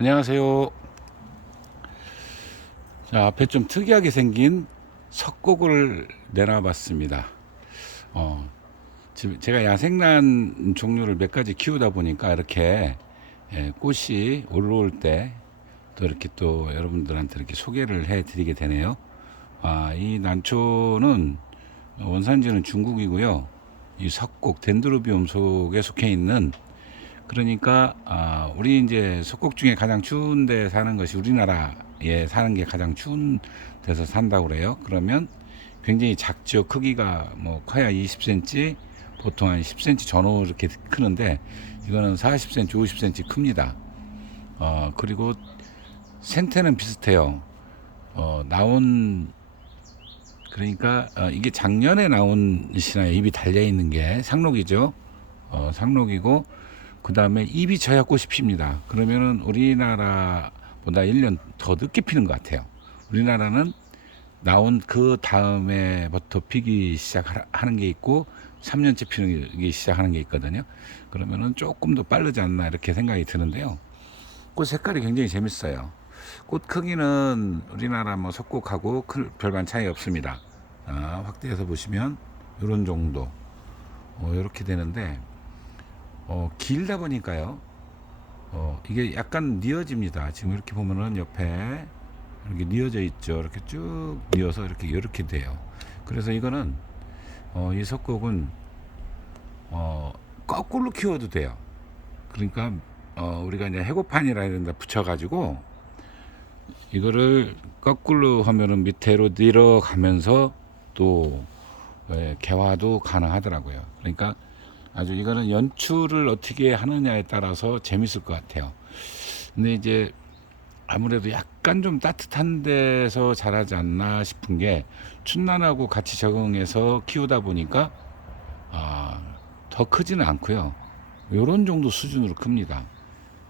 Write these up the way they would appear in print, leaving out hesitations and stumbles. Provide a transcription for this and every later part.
안녕하세요. 자, 앞에 좀 특이하게 생긴 석곡을 내놔봤습니다. 어, 지금 제가 야생란 종류를 몇 가지 키우다 보니까 이렇게 꽃이 올라올 때 또 이렇게 또 여러분들한테 이렇게 소개를 해드리게 되네요. 이 난초는 원산지는 중국이고요. 이 석곡 덴드로비움 속에 속해 있는, 그러니까 우리 이제 석곡 중에 가장 추운 데 사는 것이, 우리나라에 사는 게 가장 추운 데서 산다고 그래요. 그러면 굉장히 작죠. 크기가 뭐 커야 20cm, 보통 한 10cm 전후 이렇게 크는데 이거는 40cm, 50cm 큽니다. 그리고 생태는 비슷해요. 나온, 그러니까 이게 작년에 나온 시나요. 잎이 달려 있는 게 상록이죠. 상록이고, 그 다음에 잎이 져야 꽃이 핍니다. 그러면은 우리나라보다 1년 더 늦게 피는 것 같아요. 우리나라는 나온 그 다음에부터 피기 시작하는 게 있고 3년째 피기 시작하는 게 있거든요. 그러면은 조금 더 빠르지 않나 이렇게 생각이 드는데요. 꽃 색깔이 굉장히 재밌어요. 꽃 크기는 우리나라 뭐 석곡하고 별반 차이 없습니다. 확대해서 보시면 이런 정도, 이렇게 되는데, 길다 보니까요. 이게 약간 뉘어집니다. 지금 이렇게 보면은 옆에 이렇게 뉘어져 있죠. 이렇게 쭉 뉘어서 이렇게 돼요. 그래서 이거는 이 석곡은 거꾸로 키워도 돼요. 그러니까 우리가 이제 해고판이라 이런 데 붙여가지고 이거를 거꾸로 하면은 밑으로 내려가면서 또 개화도 가능하더라고요. 그러니까 아주 이거는 연출을 어떻게 하느냐에 따라서 재밌을 것 같아요. 근데 이제 아무래도 약간 좀 따뜻한 데서 자라지 않나 싶은 게, 춘난하고 같이 적응해서 키우다 보니까 더 크지는 않고요. 요런 정도 수준으로 큽니다.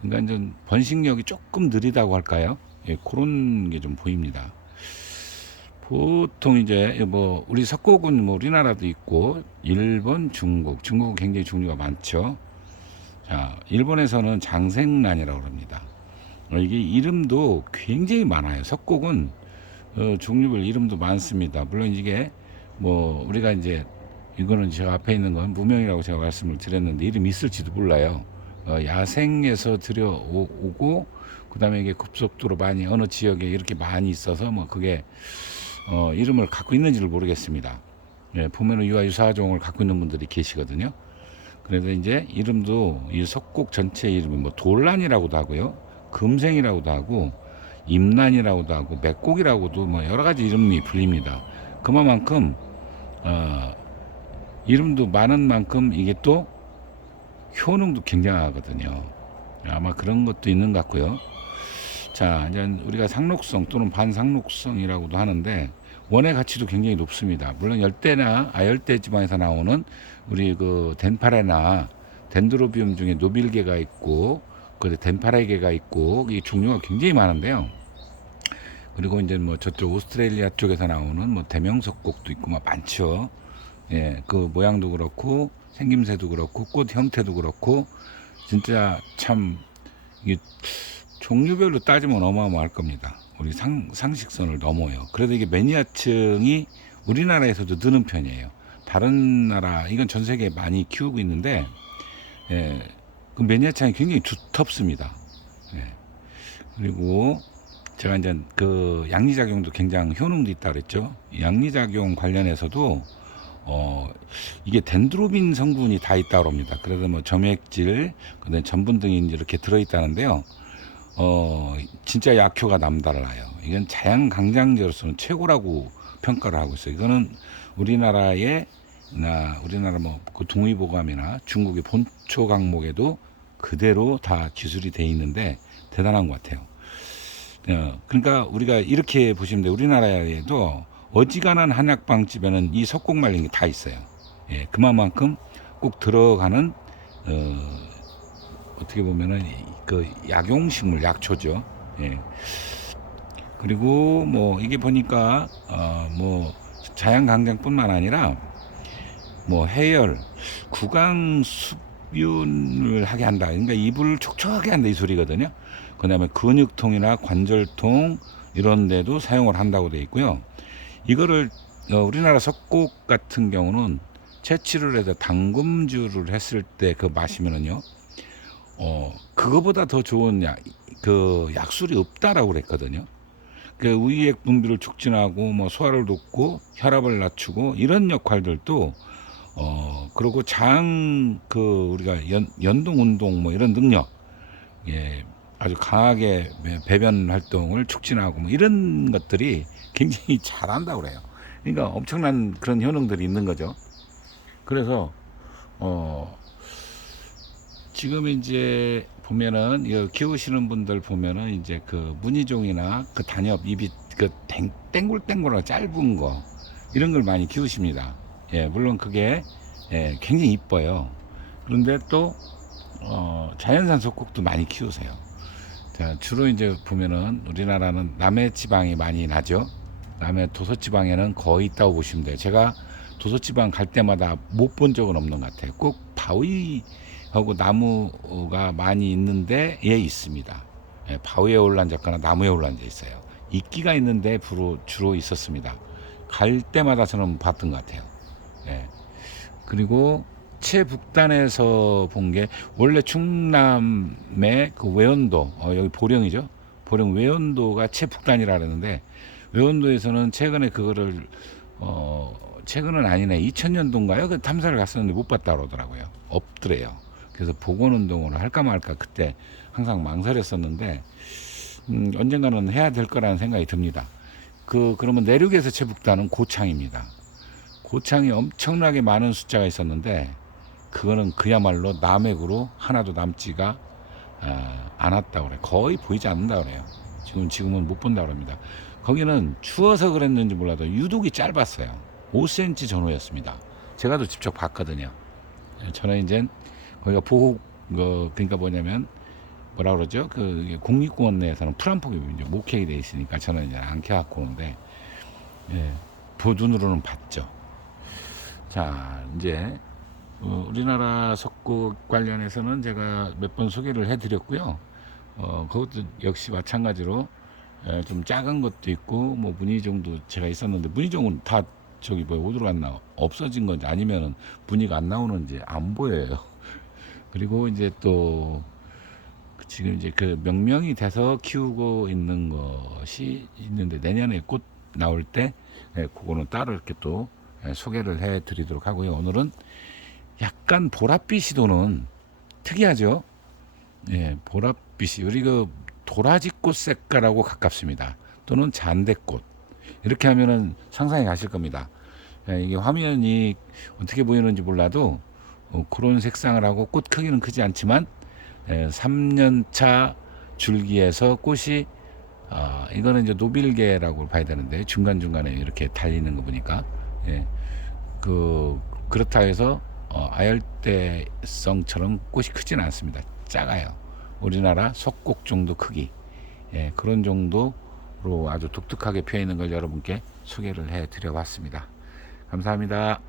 그러니까 이제 번식력이 조금 느리다고 할까요? 예, 그런 게 좀 보입니다. 보통 이제 뭐 우리 석곡은 뭐 우리나라도 있고 일본, 중국은 굉장히 종류가 많죠. 자, 일본에서는 장생란이라고 합니다. 이게 이름도 굉장히 많아요. 석곡은 종류별 이름도 많습니다. 물론 이게 뭐 우리가 이제, 이거는 제가 앞에 있는 건 무명이라고 제가 말씀을 드렸는데 이름이 있을지도 몰라요. 야생에서 들여오고 그다음에 이게 급속도로 많이 어느 지역에 이렇게 많이 있어서 뭐 그게 이름을 갖고 있는지를 모르겠습니다. 예, 보면은 유아유사종을 갖고 있는 분들이 계시거든요. 그래서 이제 이름도 이 석곡 전체 이름이 뭐 돌란이라고도 하고요, 금생이라고도 하고, 임란이라고도 하고, 맥곡이라고도 뭐 여러 가지 이름이 불립니다. 그만큼 이름도 많은 만큼 이게 또 효능도 굉장하거든요. 아마 그런 것도 있는 것 같고요. 자, 이제 우리가 상록성 또는 반상록성이라고도 하는데 원의 가치도 굉장히 높습니다. 물론 열대나 아열대 지방에서 나오는 우리 그 덴파레나 덴드로비움 중에 노빌계가 있고 그 덴파레계가 있고, 이 종류가 굉장히 많은데요. 그리고 이제 뭐 저쪽 오스트레일리아 쪽에서 나오는 뭐 대명석곡도 있고 막 많죠. 예, 그 모양도 그렇고 생김새도 그렇고 꽃 형태도 그렇고 진짜 참 이게 종류별로 따지면 어마어마할 겁니다. 우리 상식선을 넘어요. 그래도 이게 매니아층이 우리나라에서도 느는 편이에요. 다른 나라, 이건 전 세계에 많이 키우고 있는데, 예, 그 매니아층이 굉장히 두텁습니다. 예. 그리고 제가 이제 그 양리작용도 굉장히 효능도 있다 그랬죠. 양리작용 관련해서도 이게 덴드로빈 성분이 다 있다고 합니다. 그래서 뭐 점액질, 그다음에 전분 등이 이렇게 들어있다는데요. 진짜 약효가 남달라요. 이건 자양강장제로서는 최고라고 평가를 하고 있어요. 이거는 우리나라 뭐 그 동의보감이나 중국의 본초 강목에도 그대로 다 기술이 돼 있는데 대단한 것 같아요. 그러니까 우리가 이렇게 보시면 돼요. 우리나라에도 어지간한 한약방집에는 이 석곡 말린 게 다 있어요. 예, 그만큼 꼭 들어가는 어떻게 보면은 그 약용식물, 약초죠. 예. 그리고 뭐 이게 보니까 뭐 자연강장뿐만 아니라 뭐 해열, 구강숲 흡윤을 하게 한다. 그러니까 이불을 촉촉하게 한다 이 소리거든요. 그다음에 근육통이나 관절통 이런 데도 사용을 한다고 되어 있고요. 이거를 우리나라 석곡 같은 경우는 채취를 해서 담금주를 했을 때 그 마시면은요, 그거보다 더 좋은 그 약술이 없다라고 그랬거든요. 그 우유액 분비를 촉진하고 뭐 소화를 돕고 혈압을 낮추고 이런 역할들도 그리고 장 그 우리가 연동 운동 뭐 이런 능력, 예, 아주 강하게 배변 활동을 촉진하고 뭐 이런 것들이 굉장히 잘한다고 그래요. 그러니까 엄청난 그런 효능들이 있는 거죠. 그래서 지금 이제 보면은 이 키우시는 분들 보면은 이제 그 무늬종이나 그 단엽 입이 그 땡글땡글하고 짧은 거 이런 걸 많이 키우십니다. 예, 물론 그게 굉장히 이뻐요. 그런데 또 자연산 석국도 많이 키우세요. 자, 주로 이제 보면은 우리나라는 남해 지방이 많이 나죠. 남해 도서지방에는 거의 있다고 보시면 돼요. 제가 도서지방 갈 때마다 못 본 적은 없는 것 같아요. 꼭 바위하고 나무가 많이 있는데 예 있습니다. 예, 바위에 올라앉았거나 나무에 올라앉아 있어요. 이끼가 있는데 주로 있었습니다. 갈 때마다 저는 봤던 것 같아요. 예. 그리고 최북단에서 본 게 원래 충남의 그 외원도 여기 보령이죠. 보령 외원도가 최북단이라 그러는데 외원도에서는 최근에 그거를 최근은 아니네 2000년도인가요? 그 탐사를 갔었는데 못 봤다 그러더라고요. 없더래요. 그래서 복원운동을 할까 말까 그때 항상 망설였었는데 언젠가는 해야 될 거라는 생각이 듭니다. 그러면 내륙에서 최북단은 고창입니다. 고창이 엄청나게 많은 숫자가 있었는데 그거는 그야말로 남획으로 하나도 남지가 않았다고 그래요. 거의 보이지 않는다고 그래요. 지금은 못 본다고 합니다. 거기는 추워서 그랬는지 몰라도 유독이 짧았어요. 5cm 전후였습니다. 제가도 직접 봤거든요. 저는 이제 거기가 보호 그러니까 뭐냐면 뭐라 그러죠? 그 국립공원 내에서는 풀한폭이 목회가 돼 있으니까 저는 이제 안 켜갖고 오는데 예, 눈으로는 봤죠. 자, 이제 우리나라 석곡 관련해서는 제가 몇 번 소개를 해드렸고요. 그것도 역시 마찬가지로 좀 작은 것도 있고 뭐 무늬종도 제가 있었는데 무늬종은 다 저기 어디로 갔나 없어진 건지 아니면은 무늬가 안 나오는지 안 보여요. 그리고 이제 또 지금 이제 그 명명이 돼서 키우고 있는 것이 있는데 내년에 꽃 나올 때 그거는 따로 이렇게 또 소개를 해 드리도록 하고요. 오늘은 약간 보랏빛이 도는 특이하죠. 예, 보랏빛이 우리 그 도라지꽃 색깔하고 가깝습니다. 또는 잔대꽃 이렇게 하면은 상상이 가실 겁니다. 예, 이게 화면이 어떻게 보이는지 몰라도 그런 색상을 하고 꽃 크기는 크지 않지만 3년차 줄기에서 꽃이 이거는 이제 노빌계라고 봐야 되는데 중간중간에 이렇게 달리는 거 보니까 예, 그렇다 해서 아열대성처럼 꽃이 크지는 않습니다. 작아요. 우리나라 석곡 정도 크기 예, 그런 정도로 아주 독특하게 피어 있는 걸 여러분께 소개를 해 드려 봤습니다. 감사합니다.